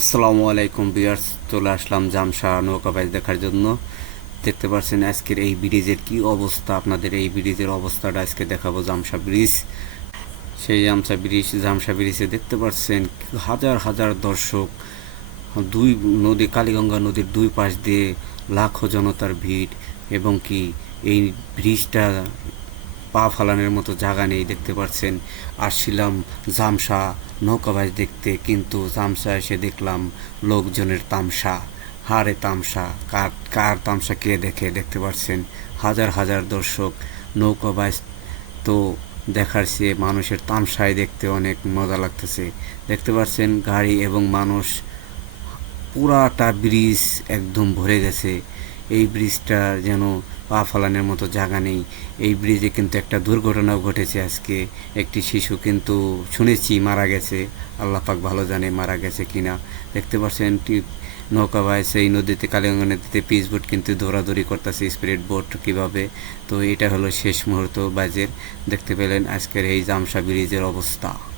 আসসালামু আলাইকুম বিয়ার্স চলে আসলাম জামশা নৌকাবাজ দেখার জন্য। দেখতে পাচ্ছেন আজকের এই ব্রিজের কি অবস্থা, আপনাদের এই ব্রিজের অবস্থাটা আজকে দেখাবো জামশা ব্রিজ। সেই জামশা ব্রিজ, জামশা ব্রিজে দেখতে পাচ্ছেন হাজার হাজার দর্শক, দুই নদী, কালীগঙ্গা নদীর দুই পাশ দিয়ে লাখো জনতার ভিড় এবং কি এই ব্রিজটা পা ফালানোর মতো জায়গা নেই দেখতে পাচ্ছেন আসছিলাম জামসা নৌকাবাজ দেখতে, কিন্তু জামসা এসে দেখলাম লোকজনের তামসা হারে তামসা কার কার তামসা কে দেখে দেখতে পাচ্ছেন হাজার হাজার দর্শক, নৌকাবাজ তো দেখার চেয়ে মানুষের তামসায় দেখতে অনেক মজা লাগতেছে। দেখতে পাচ্ছেন গাড়ি এবং মানুষ, পুরাটা ব্রিজ একদম ভরে গেছে। এই ব্রিজটা যেন পা ফালানোর মতো জায়গা নেই। এই ব্রিজে কিন্তু একটা দুর্ঘটনাও ঘটেছে আজকে। একটি শিশু কিন্তু শুনেছি মারা গেছে। আল্লাহ পাক ভালো জানে মারা গেছে কিনা। দেখতে পাচ্ছেন নৌকা বাইছে এই নদীতে কালিগঙ্গা নদীতে পিচ বোট কিন্তু দৌড়াদৌড়ি করতেছে স্পিরিট বোট কীভাবে? তো এটা হলো শেষ মুহূর্ত বাজের দেখতে পেলেন আজকের এই জামসা ব্রিজের অবস্থা।